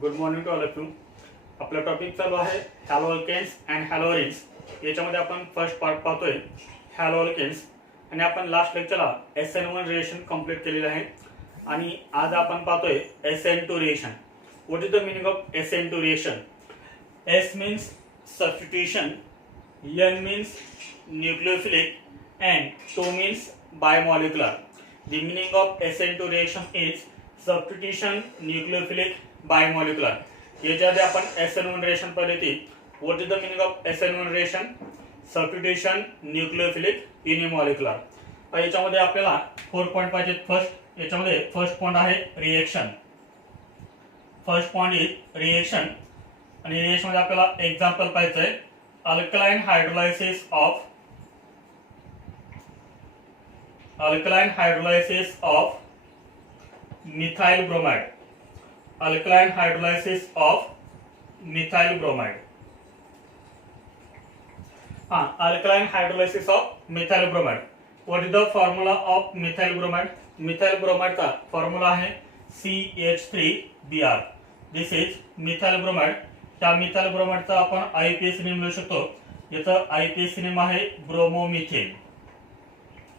Good morning to all of you. आपला topic चालू आहे haloalkanes and haloarenes. याच्यामध्ये आपण फर्स्ट पार्ट पाहतोय हॅलो अल्केन्स आणि आपण लास्ट लेक्चरला SN1 रिएक्शन कंप्लीट केलेले आहे आणि आज आपण पाहतोय SN2 reaction. What is the meaning of SN2 reaction? S means substitution, N means nucleophilic and 2 means bimolecular. The meaning of SN2 reaction is substitution, nucleophilic, bimolecular. याच्यामध्ये आपण SN1 reaction पाहिली ती. What is the meaning of SN1 reaction? Substitution, nucleophilic, unimolecular. याच्यामध्ये आपल्याला 4 point पाहिजे. याच्यामध्ये first point आहे reaction. First point is reaction आणि रिएक्शन मध्ये आपल्याला एक्झाम्पल पाहिजे आहे. Alkaline hydrolysis of methyl bromide. Alkaline hydrolysis of methyl bromide. Alkaline hydrolysis of methyl bromide. What is the formula of methyl bromide? Methyl ब्रोमाइडचा formula आहे CH3Br. This is methyl bromide. त्या methyl ब्रोमाइडचा आपण IUPAC name लिहू शकतो. याचं IUPAC name आहे bromomethane.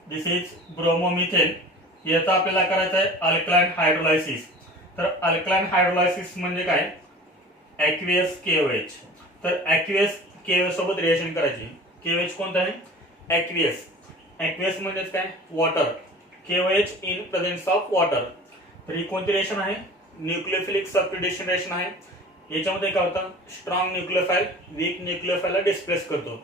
This is bromomethane. याचा आपल्याला करायचं आहे अल्कलाइन हायड्रोलायसिस. तर अल्कलाइन हायड्रोलायसिस म्हणजे काय? Aqueous KOH. तर ॲक्वियस KOH सोबत रिएक्शन करायची. KOH कोणतं आहे? ॲक्वियस. ॲक्वियस म्हणजे काय? Water. KOH in presence of water. तर ही कोणती रिएक्शन आहे? न्यूक्लियोफिलिक सबस्टिट्यूशन रिएक्शन आहे. याच्यामध्ये काय होतं? स्ट्रॉंग न्यूक्लियोफाइल वीक न्यूक्लियोफाइलला डिस्प्लेस करतो.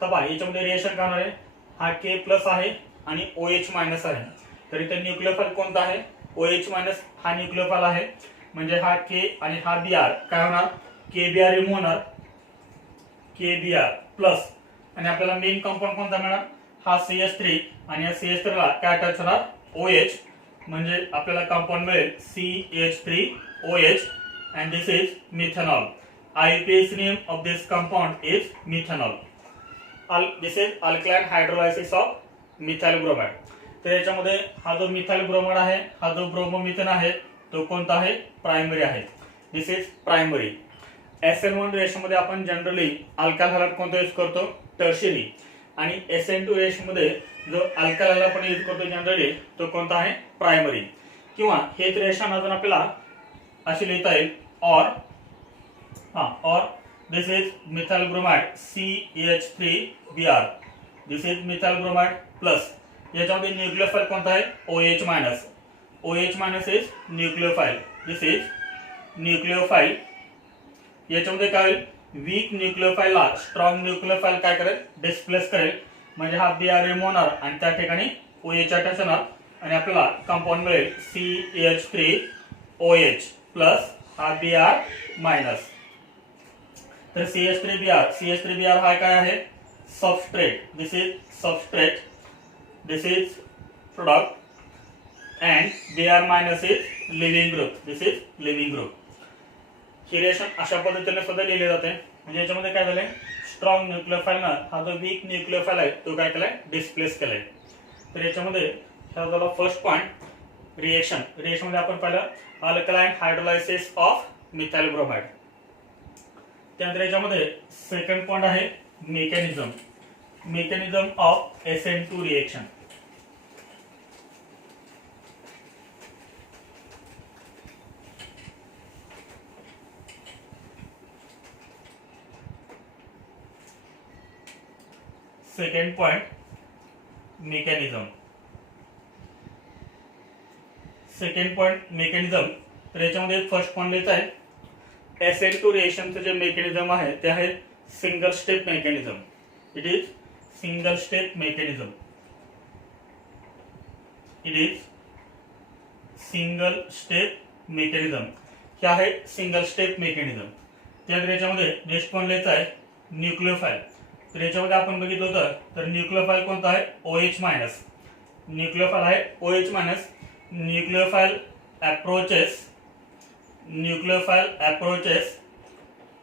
तर पहा याच्यामध्ये रिएक्शन काय होणार आहे? हा K+ आहे आणि OH- आहे. तर इथे न्यूक्लियोफाइल कोणता आहे? OH- हा न्यूक्लियोफाइल आहे. म्हणजे हा K आणि हा Br काय होणार? KBr रिमूव्ह होणार. KBr प्लस आणि आपल्याला मेन कंपाऊंड कोणता मिळणार? हा CH3 आणि या CH3 ला काय अटॅच होणार? OH. म्हणजे आपल्याला कंपाऊंड मिळेल CH3OH and this is methanol. IUPAC name of this compound is methanol. This is alkaline hydrolysis of methyl bromide. तर याच्यामध्ये हा जो मिथाइल ब्रोमाइड आहे, हा जो ब्रोमोमिथेन आहे, तो कोणता आहे? प्रायमरी आहे. This is primary. SN1 reaction मध्ये आपण जनरली अल्काइल हॅलाइड कोणता यूज करतो? टर्शियरी. आणि SN2 रिएक्शन मध्ये जो अल्काइल आपण यूज करतो जनरली तो कोणता आहे? प्रायमरी. किंवा हेच रिएक्शन अजून आपल्याला अशी लिहिता येईल or this is methyl bromide CH3Br. This is methyl bromide plus याच्यामध्ये न्यूक्लियोफाइल कोणता आहे? OH-. OH- is nucleophile. This is nucleophile. याच्यामध्ये काय होईल? वीक न्यूक्लियोफाइलला स्ट्रॉंग न्यूक्लियोफाइल काय करेल? डिस्प्लेस करेल. म्हणजे हा Br रिमूव्ह होणार आणि त्या ठिकाणी OH अटॅच होणार आणि आपल्याला कंपाऊंड मिळेल CH3OH प्लस हा Br-. तर CH3Br हा काय आहे? Substrate. This is substrate. This is product and Br- is living group. This is living group. He reaction अशा पद्धतीने सुद्धा लिहिले जाते. म्हणजे याच्यामध्ये काय झालंय? स्ट्रॉंग न्यूक्लियोफाइल ना हा जो वीक न्यूक्लियोफाइल आहे तो काय केलाय? डिस्प्लेस केलाय. तर याच्यामध्ये हा झाला फर्स्ट पॉइंट रिएक्शन. रिएक्शन मध्ये आपण पाहिलं alkaline hydrolysis of methyl bromide. त्यानंतर याच्यामध्ये सेकंड पॉइंट आहे mechanism of SN2 reaction. Second point mechanism. तर याच्यामध्ये फर्स्ट पॉइंट लिहायचा आहे SN2 रिएक्शनचं जे मेकॅनिझम आहे ते आहे single step mechanism. It is single step mechanism. हे आहे सिंगल स्टेप मेकॅनिझम. त्यानंतर याच्यामध्ये नेक्स्ट पॉइंट लिहायचा आहे न्यूक्लियोफाइल. तर याच्यामध्ये आपण बघितलं होतं तर न्यूक्लियोफाइल कोणता आहे? OH-. न्यूक्लियोफाइल आहे OH-. Nucleophile approaches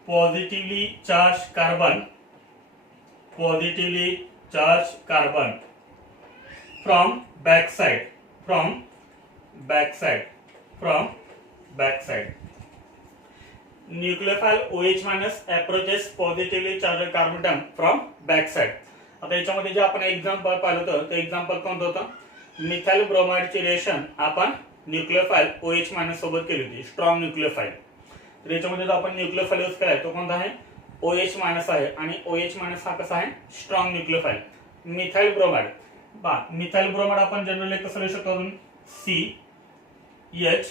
positively charged carbon from backside. Nucleophile OH minus approaches positively charge carbon atom from back side. आता याच्यामध्ये जे आपण एक्झाम्पल पाहिलं होतं ते एक्झाम्पल कोणतं होतं? मिथाइल ब्रोमाइडची रिएक्शन आपण न्यूक्लियोफाइल OH मायनस सोबत केली होती, स्ट्रॉंग न्यूक्लियोफाइल. तर याच्यामध्ये जो आपण न्यूक्लियोफाइल यूज केलाय तो कोणता आहे? OH मायनस आहे आणि OH मायनस हा कसा आहे? Strong nucleophile. Methyl bromide methyl bromide आपण जनरली कसं लिहू शकतो? अजून CH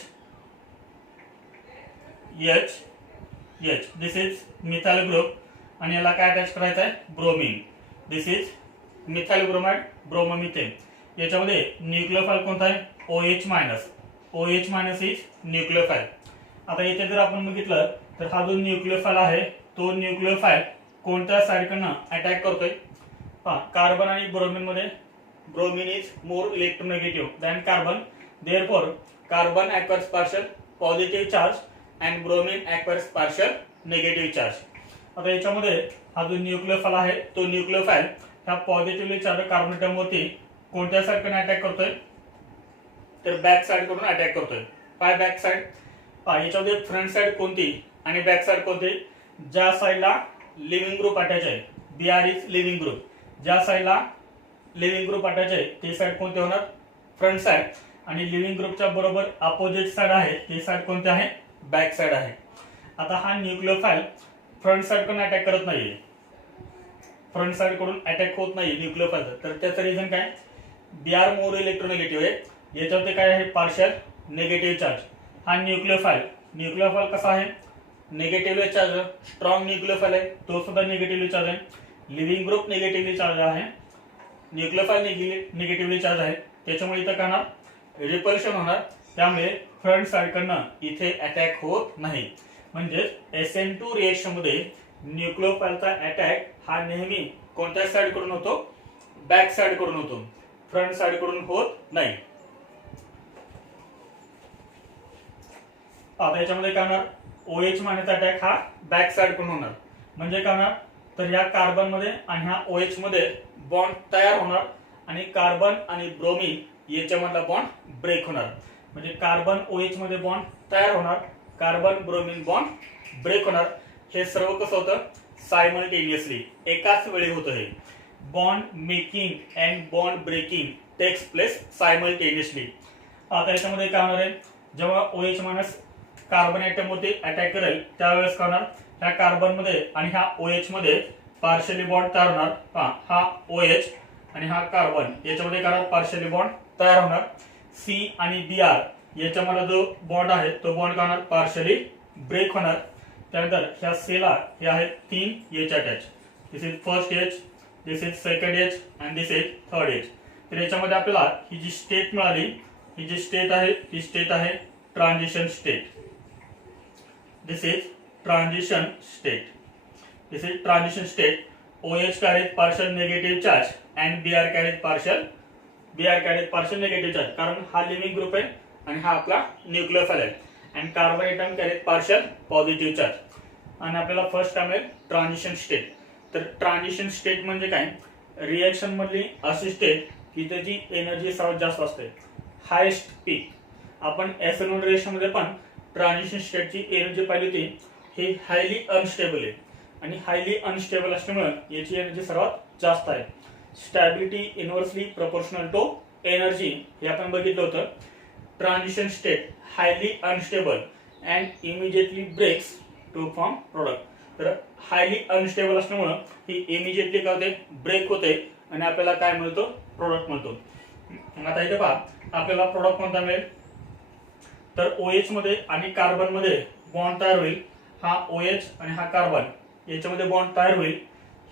this is methyl group आणि याला काय अटॅच करायचं आहे? Bromine. This is methyl bromide bromomethane. याच्यामध्ये न्यूक्लियोफाइल कोणता आहे? OH minus is nucleophile. आता इथे जर आपण बघितलं तर हा जो न्यूक्लियोफाइल आहे तो न्यूक्लियोफाइल कोणत्या साइडकडनं अटॅक करतोय? कार्बन आणि ब्रोमीन मध्ये bromine is more electronegative than carbon, therefore carbon acquires partial positive charge and bromine acquires partial negative charge. आता याच्यामध्ये हा जो न्यूक्लियोफाइल आहे तो न्यूक्लियोफाइल ह्या पॉझिटिव्हली चार्ज कार्बन अटॉम वरती कोणत्या साइडकडून अटॅक करतोय? तर बॅक साइड कडून अटॅक करतोय. काय बॅक साइड? याच्यामध्ये फ्रंट साइड कोणती आणि बॅक साइड कोणती? ज्या साइडला लिव्हिंग ग्रुप अटॅच आहे BR इज लिव्हिंग ग्रुप. ज्या साइडला लिव्हिंग ग्रुप अटॅच आहे ते साइड कोणते होणार? Front side. आणि लिव्हिंग ग्रुपच्या बरोबर अपोजिट साइड आहे ते साइड कोणते आहे? बॅक साइड आहे. आता हा न्यूक्लियोफाइल फ्रंट साइड कडून अटॅक करत नाहीये, फ्रंट साइड कडून अटॅक होत नाही न्यूक्लियोफाइल. तर त्याचं रिझन काय? BR मोर इलेक्ट्रोनेगेटिव्ह आहे, याच्यावरती काय आहे? Partial negative charge. हा न्यूक्लियोफाइल कसा आहे? Negatively charge. स्ट्रॉंग न्यूक्लियोफाइल आहे तो सुद्धा निगेटिव्हली चार्ज आहे. लिव्हिंग ग्रुप निगेटिव्हली चार्ज आहे, न्यूक्लियोफाइल निगेटिव्हली चार्ज आहे. त्याच्यामुळे इथं काय होणार? रिपल्शन होणार. त्यामुळे फ्रंट साइड कडनं इथे अटॅक होत नाही. म्हणजे SN2 रिएक्शन मध्ये न्यूक्लियोफाइलचा अटॅक हा नेहमी कोणत्या साइड कडून होतो? बॅक साइड कडून होतो, फ्रंट साइड कडून होत नाही. आता याच्यामध्ये काय होणार? OH मायनस अटॅक हा बॅक साइड कडून होणार. म्हणजे काय होणार? तर ह्या कार्बन मध्ये आणि ह्या OH मध्ये बॉन्ड तयार होणार आणि कार्बन आणि ब्रोमीन याच्यामधला बॉन्ड ब्रेक होणार. म्हणजे कार्बन OH मध्ये बॉन्ड तयार होणार, कार्बन ब्रोमीन बॉन्ड ब्रेक होणार. हे सर्व कसं होतं? सायमल्टेनियसली, एकाच वेळी होतं. हे bond making and bond breaking takes place simultaneously. आता याच्यामध्ये काय होणार आहे? जेव्हा OH मायनस कार्बन ॲटम वरती अटॅक करेल त्यावेळेस काय होणार? ह्या कार्बन मध्ये आणि ह्या OH मध्ये पार्शियली बॉन्ड तयार होणार. हा OH आणि हा कार्बन याच्यामध्ये काय पार्शियली बॉन्ड तयार होणार. C आणि BR याच्यामध्ये जो बॉन्ड आहे तो बॉन्ड काय होणार? पार्शियली ब्रेक होणार. त्यानंतर ह्या सेला हे आहेत 3 H attach. This is first H, this is second H and this is third H. तर याच्यामध्ये आपल्याला ही जी स्टेट मिळाली, ही जी स्टेट आहे ती स्टेट आहे transition state. This is transition state. This is transition state. OH carries partial negative charge and BR carries partial negative charge. कारण हा living group आहे आणि हा आपला न्यूक्लियोफाइल आहे. And carbon atom carries partial positive charge. आणि आपल्याला first काय मिळेल? Transition state. तर ट्रान्झिशन स्टेट म्हणजे काय? रिएक्शन मधली अशी स्टेट की त्याची एनर्जी सर्वात जास्त असते, हायेस्ट पीक. आपण SN1 रिएक्शन मध्ये पण ट्रान्झिशन स्टेटची एनर्जी पाहिली होती. ही हायली अनस्टेबल आहे आणि हायली अनस्टेबल असल्यामुळे याची एनर्जी सर्वात जास्त आहे. Stability inversely proportional to energy हे आपण बघितलं होतं. Transition state highly unstable and immediately breaks to form product. तर हायली अनस्टेबल असल्यामुळे ही इमिजिएटली काय होते? ब्रेक होते आणि आपल्याला काय मिळतो? प्रोडक्ट मिळतो. आता इथे पहा आपल्याला प्रोडक्ट कोणता मिळेल? तर OH मध्ये आणि कार्बन मध्ये बॉन्ड तयार होईल. हा OH आणि हा कार्बन याच्यामध्ये बॉन्ड तयार होईल.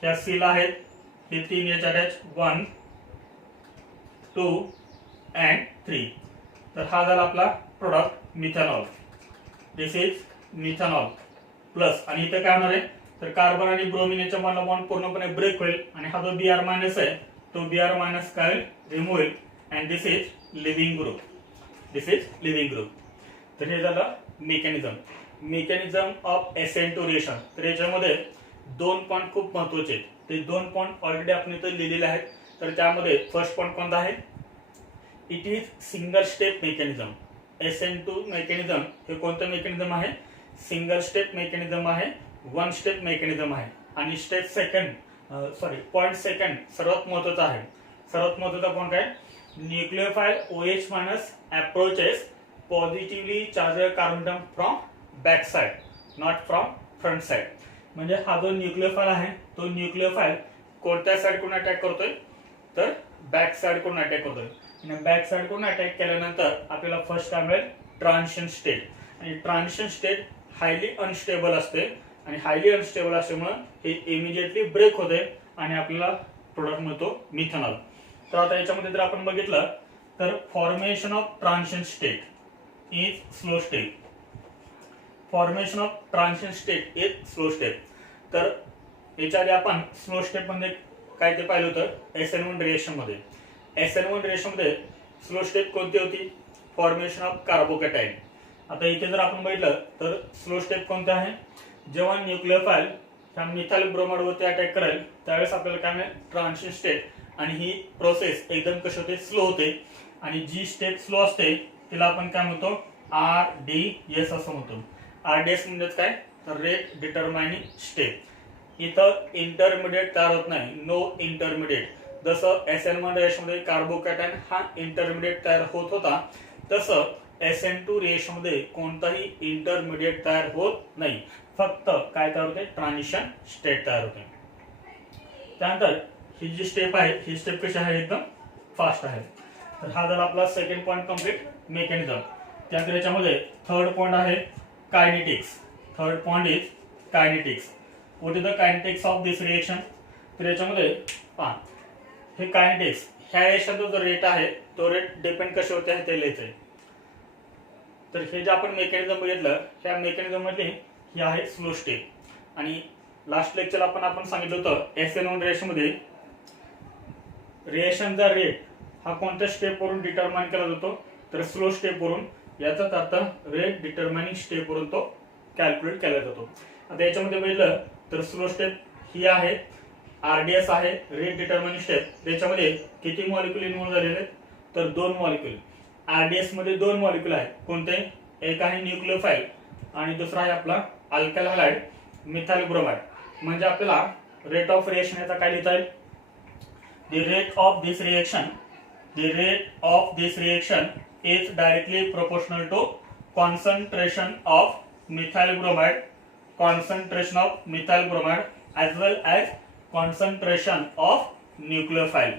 ह्या C ला आहेत हे 3 H अटॅच 1 2 अँड 3. तर हा झाला आपला product methanol. This is methanol plus. आणि इथे काय होणार आहे? तर कार्बन आणि ब्रोमीन याच्या मधला बॉन्ड पूर्णपणे ब्रेक होईल आणि हा जो BR मायनस आहे तो BR मायनस काय रिमूव्ह होईल. And this is living group. This is living group. तर हे झालं मेकॅनिझम ऑफ SN2 रिएक्शन. तर याच्यामध्ये 2 पॉइंट खूप महत्त्वाचे आहेत. ते 2 पॉइंट ऑलरेडी आपण इथे लिहिलेले आहेत. तर त्यामध्ये फर्स्ट पॉइंट कोणता आहे? It is single step mechanism. SN2 mechanism हे कोणतं मेकॅनिझम आहे? सिंगल स्टेप मेकॅनिझम आहे, वन स्टेप मेकॅनिझम आहे. आणि पॉइंट सेकंड सर्वात महत्वाचा आहे. सर्वात महत्वाचा पॉइंट काय, nucleophile OH minus approaches positively charge carbon from back side not from front side. म्हणजे हा जो न्यूक्लियोफाइल आहे तो न्यूक्लियोफाइल कोणत्या साइड कडून अटॅक करतोय, तर बॅक साइड कडून अटॅक करतोय. आणि बॅक साइड कडून अटॅक केल्यानंतर आपल्याला फर्स्ट काय मिळेल, ट्रान्झिशन स्टेट. आणि ट्रान्झिशन स्टेट हायली अनस्टेबल असते आणि हायली अनस्टेबल असल्यामुळे हे इमिडिएटली ब्रेक होते आणि आपल्याला प्रोडक्ट मिळतो मिथेनॉल. तर आता याच्यामध्ये जर आपण बघितलं तर formation of transition state is slow step. Formation of transition state is slow step. तर याच्या आधी आपण स्लो स्टेप मध्ये काय ते पाहिलं होतं, SN1 रिएक्शन मध्ये. SN1 रिएक्शन मध्ये स्लो स्टेप कोणती होती, फॉर्मेशन ऑफ कार्बोकॅटायन. आता इथे जर आपण बघितलं तर स्लो स्टेप कोणते आहे, जेव्हा न्यूक्लियोफाइल ह्या मिथाइल ब्रोमाइड वरती अटॅक करेल त्यावेळेस आपल्याला काय मिळेल, ट्रान्झिशन स्टेट. आणि ही प्रोसेस एकदम कशी होते, स्लो होते. आणि जी स्टेप स्लो असते तिला आपण काय म्हणतो, RDS असं म्हणतो. RDS म्हणजेच काय, तर रेट डिटरमाइनिंग स्टेप. इथं इंटरमिडिएट तयार होत नाही, नो इंटरमिडिएट. जसं SN1 रिएक्शन मध्ये कार्बोकॅटायन हा इंटरमिडिएट तयार होत होता, तसं SN2 रिएक्शन मध्ये कोणताही इंटरमिडिएट तयार होत नाही. फक्त काय तयार होते, ट्रान्झिशन स्टेट तयार होते. त्यानंतर ही जी स्टेप आहे ही स्टेप कशी आहे, एकदम फास्ट आहे. तर हा झाला आपला सेकंड पॉइंट कंप्लीट, मेकॅनिझम. त्यानंतर याच्यामध्ये थर्ड पॉइंट आहे kinetics. Third point is kinetics. What is the kinetics of this reaction. तर याच्यामध्ये पहा, हे कायनेटिक्स, ह्या रिएक्शनचा जो रेट आहे तो रेट डिपेंड कशावरती आहे ते लिहायचंय. तर हे जे आपण मेकॅनिझम बघितलं, ह्या मेकॅनिझम मधली ही आहे स्लो स्टेप. आणि लास्ट लेक्चर आपण सांगितलं होतं SN1 रिएक्शन मध्ये रिएक्शनचा रेट हा कोणत्या स्टेप वरून डिटरमाइन केला जातो, तर स्लो स्टेप वरून. याचाच अर्थ रेट डिटरमाइनिंग स्टेप वरून तो कॅल्क्युलेट केला जातो. आता याच्यामध्ये बघितलं तर स्लो स्टेप ही आहे, RDS आहे, रेट डिटरमाइनिंग स्टेप. त्याच्यामध्ये किती मॉलिक्यूल इन्व्हॉल्व झालेले आहेत, तर 2 मॉलिक्यूल. RDS मध्ये 2 मॉलिक्यूल आहेत. कोणते, एक आहे न्यूक्लियोफाइल आणि दुसरा आहे आपला अल्काइल हॅलाइड मिथाइल ब्रोमाइड. म्हणजे आपल्याला रेट ऑफ रिएक्शन याचा काय लिहिता येईल, the rate of this reaction is directly proportional to concentration of methyl bromide as well as concentration of nucleophile.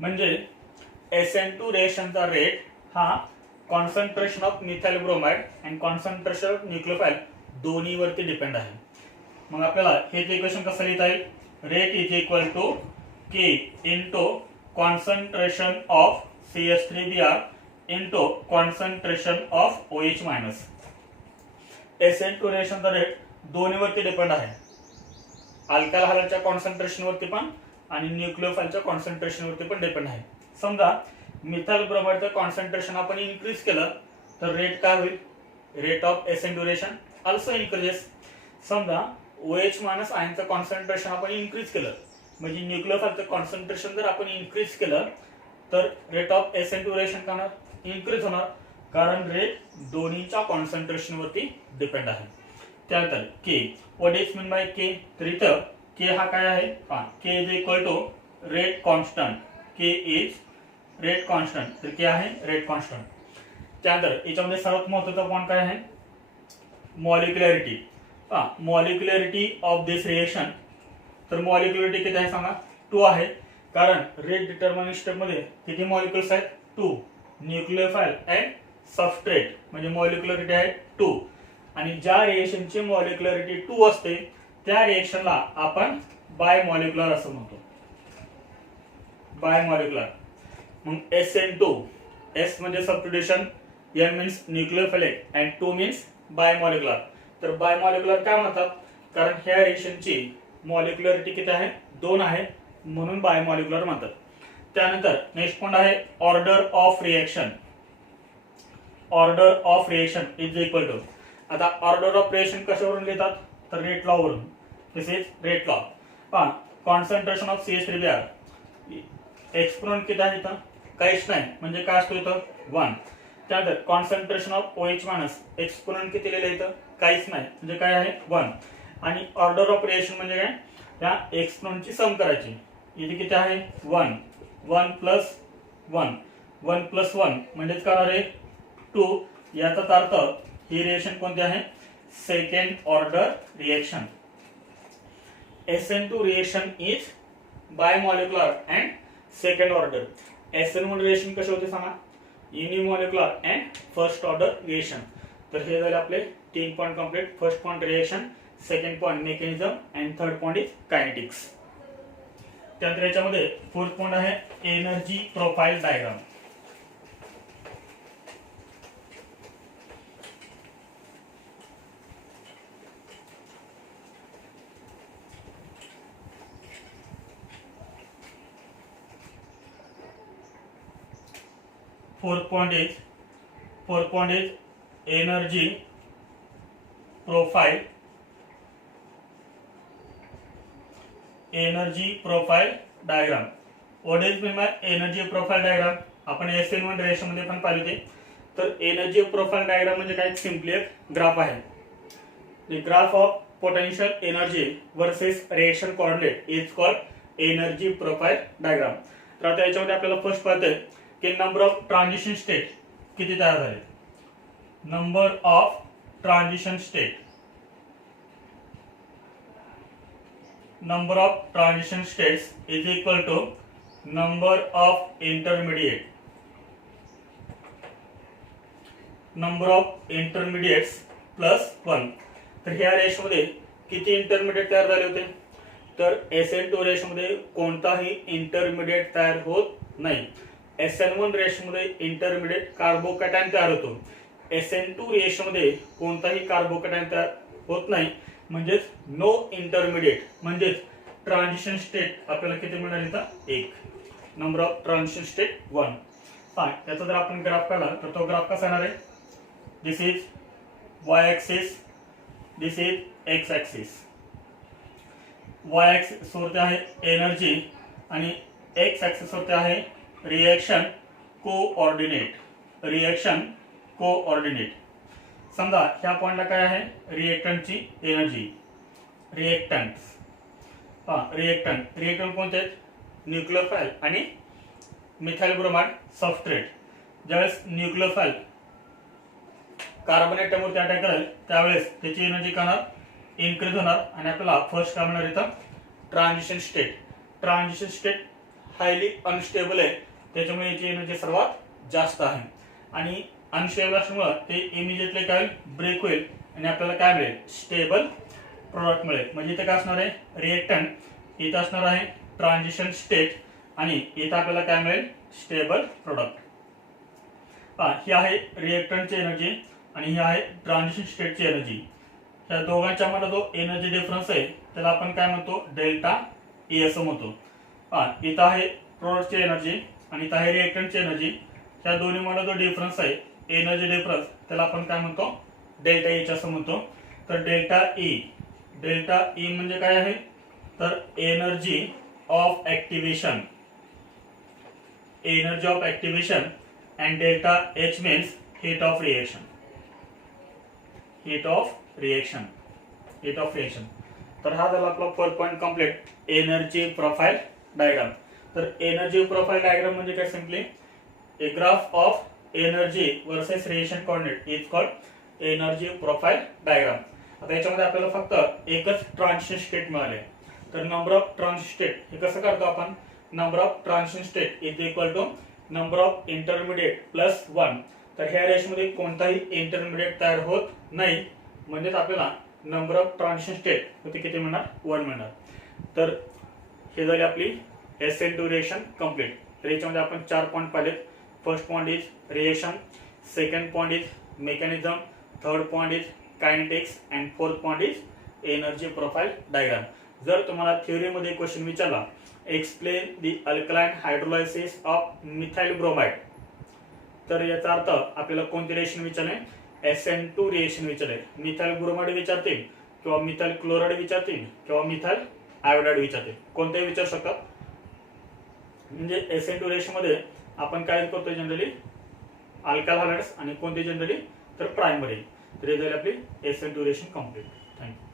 म्हणजे SN2 रिएक्शनचा रेट हा concentration of methyl bromide and concentration of nucleophile दोन्हीवरती depend आहे. मग आपल्याला हे इक्वेशन कसं लिहिता येईल, rate is equal to K into concentration of CH3Br into concentration of OH minus. SN2 रिएक्शनचा रेट दोन्हीवरती डिपेंड आहे, अल्काइल हॅलाइडच्या कॉन्सन्ट्रेशन वरती पण आणि न्यूक्लियोफाइलच्या कॉन्सन्ट्रेशन वरती पण डिपेंड आहे. समजा मिथाइल ब्रोमाइडचं कॉन्सन्ट्रेशन आपण इन्क्रीज केलं तर रेट काय होईल, rate of SN2 reaction also increases. समजा OH मायनस आयनचं कॉन्सन्ट्रेशन आपण इन्क्रीज केलं, म्हणजे न्यूक्लियोफाइलचं कॉन्सन्ट्रेशन जर आपण इन्क्रीज केलं तर रेट ऑफ SN2 रिएक्शन का होणार, इन्क्रीज होणार. कारण रेट दोन्हीच्या कॉन्सन्ट्रेशन वरती डिपेंड आहे. त्यानंतर K, what is mean by K, तर इथं K हा काय आहे, K is equal to rate constant. K is rate constant, तर K आहे रेट कॉन्स्टंट. त्यानंतर याच्यामध्ये सर्वात महत्त्वाचा पॉइंट काय आहे, मॉलिक्युलॅरिटी. मॉलिक्युलॅरिटी ऑफ दिस रिएक्शन. तर मॉलिक्युलॅरिटी किती आहे सांगा, 2 आहे. कारण रेट डिटरमाइनिंग स्टेप मध्ये किती मॉलिक्युल्स आहेत, 2. न्यूक्लियोफाइल अँड सबस्ट्रेट म्हणजे मॉलिक्युलॅरिटी आहे 2. आणि ज्या रिएक्शनची मॉलिक्युलॅरिटी 2 असते त्या रिएक्शनला आपण बायमॉलिक्युलर असं म्हणतो, बायमॉलिक्युलर. मग SN2, S म्हणजे substitution, N means nucleophilic and 2 means bimolecular. तर बायमॉलिक्युलर काय म्हणतात, कारण ह्या रिएक्शनची मॉलिक्युलरिटी किती आहे, 2 आहे, म्हणून बायमॉलिक्युलर म्हणतात. त्यानंतर नेक्स्ट पॉइंट आहे order of reaction. Order of reaction is equal to, आता ऑर्डर ऑफ रिएक्शन कशावरून लिहितात, तर रेट लॉ वरून. This is rate law. Concentration of CH3Br exponent किती आहे इथं, काहीच नाही, म्हणजे काय असतो इथं 1. त्यानंतर concentration of OH minus exponent किती लिहिलं इथं काहीच नाही, म्हणजे काय आहे 1. आणि ऑर्डर ऑफ रिएक्शन म्हणजे काय, त्या एक्सपोनंटची सम करायची. इथे किती आहे 1, 1 प्लस 1, 1 प्लस 1 म्हणजेच काय आहे 2. याचाच अर्थ ही रिएक्शन कोणती आहे, second order reaction. SN2 reaction is bimolecular and second order. SN1 reaction कशी होते सांगा, unimolecular and first order reaction. तर हे झाले आपले 3 point complete. First point reaction, second point mechanism and third point is kinetics. त्यानंतर याच्यामध्ये फोर्थ पॉइंट आहे energy profile diagram. Fourth point is energy profile diagram. What is mean by energy profile diagram? आपण SN1 reaction मध्ये पण पाहिले होते. तर energy profile diagram म्हणजे काय, सिंपली एक ग्राफ आहे. The graph of potential energy versus reaction coordinate is called energy profile diagram. तर आता याच्यामध्ये आपल्याला फर्स्ट पाहते की नंबर ऑफ ट्रान्झिशन स्टेट किती तयार झाले. Number of transition state, number of transition states is equal to number of intermediate, number of intermediates plus 1. तर ह्या रेशमध्ये किती इंटरमिडिएट तयार झाले होते, तर SN2 रेशमध्ये कोणताही इंटरमिडिएट तयार होत नाही. SN1 रेशमध्ये इंटरमिडिएट कार्बोकॅटायन तयार होतो. SN2 रेशमध्ये कोणताही कार्बोकॅटायन तयार होत नाही, म्हणजेच नो इंटरमिडिएट, म्हणजेच ट्रान्झिशन स्टेट आपल्याला किती मिळणार इथं 1. Number of transition state 1. याचा जर आपण ग्राफ काढला तर तो ग्राफ कसा येणार आहे, this is y axis, this is x axis. y axis वरती आहे एनर्जी आणि x ॲक्सिस वरती आहे रिएक्शन कोऑर्डिनेट, रिएक्शन कोऑर्डिनेट. समजा ह्या पॉइंटला काय आहे, रिएक्टंटची एनर्जी, रिएक्टंट्स. रिएक्टंट कोणते आहेत, न्यूक्लियोफाइल आणि मिथाइल ब्रोमाइड सबस्ट्रेट. ज्यावेळेस न्यूक्लियोफाइल कार्बन ॲटमवरती अटॅक करेल त्यावेळेस त्याची एनर्जी काय होणार, इन्क्रीज होणार. आणि आपल्याला फर्स्ट काय मिळणार इथं, transition state. Transition state highly unstable आहे, त्याच्यामुळे याची एनर्जी सर्वात जास्त आहे. आणि अनस्टेबल असल्यामुळे ते इमिजिएटली काय ब्रेक होईल आणि आपल्याला काय मिळेल, स्टेबल प्रोडक्ट मिळेल. म्हणजे इथे काय असणार आहे, रिएक्टंट, इथं असणार आहे ट्रान्झिशन स्टेट आणि इथं आपल्याला काय मिळेल, स्टेबल प्रोडक्ट. ही आहे रिएक्टंटची एनर्जी आणि ही आहे ट्रान्झिशन स्टेटची एनर्जी. या दोघांच्या मध्ये जो एनर्जी डिफरन्स आहे त्याला आपण काय म्हणतो, डेल्टा E असं म्हणतो. इथं आहे प्रोडक्टची एनर्जी आणि इथं आहे रिएक्टंटची एनर्जी. त्या दोन्ही मध्ये जो डिफरन्स आहे, एनर्जी डिफरन्स, त्याला आपण काय म्हणतो, डेल्टा H असं म्हणतो. तर डेल्टा E म्हणजे काय आहे, तर energy of activation, energy of activation and delta H means heat of reaction, heat of reaction. तर हा झाला आपला fourth point complete, energy profile diagram. तर एनर्जी प्रोफाइल डायग्राम म्हणजे काय, simply a graph of energy versus reaction coordinate is called energy profile diagram. आता याच्यामध्ये आपल्याला फक्त एकच ट्रान्झिशन स्टेट मिळाले. तर नंबर ऑफ ट्रान्झिशन स्टेट हे कसं करतो आपण, number of transition state is equal to number of intermediate plus 1. तर ह्या रेशमध्ये कोणताही इंटरमिडिएट तयार होत नाही, म्हणजेच आपल्याला नंबर ऑफ ट्रान्झिशन स्टेट होते किती मिळणार, 1 मिळणार. तर हे झाली आपली SN2 रिएक्शन कंप्लीट. तर याच्यामध्ये आपण 4 पॉइंट पाहिलेत. First point is reaction, second point is mechanism, third point is kinetics and fourth point is energy profile diagram. जर तुम्हाला थिअरीमध्ये क्वेश्चन विचारला, explain the alkaline hydrolysis of methyl bromide, तर याचा अर्थ आपल्याला कोणते रिएक्शन विचारले, SN2 रिएक्शन विचारले. मिथाइल ब्रोमाइड विचारतील किंवा मिथाइल क्लोराइड विचारतील किंवा मिथाइल आयोडाइड विचारतील, कोणतेही विचारू शकतात. म्हणजे SN2 रिएक्शन मध्ये आपण काय करतो, जनरली अल्काल हॅलाइड्स आणि कोणते जनरली तर प्रायमरी. तर हे झाली आपली एसेट ड्युरेशन कंप्लीट. थँक्यू.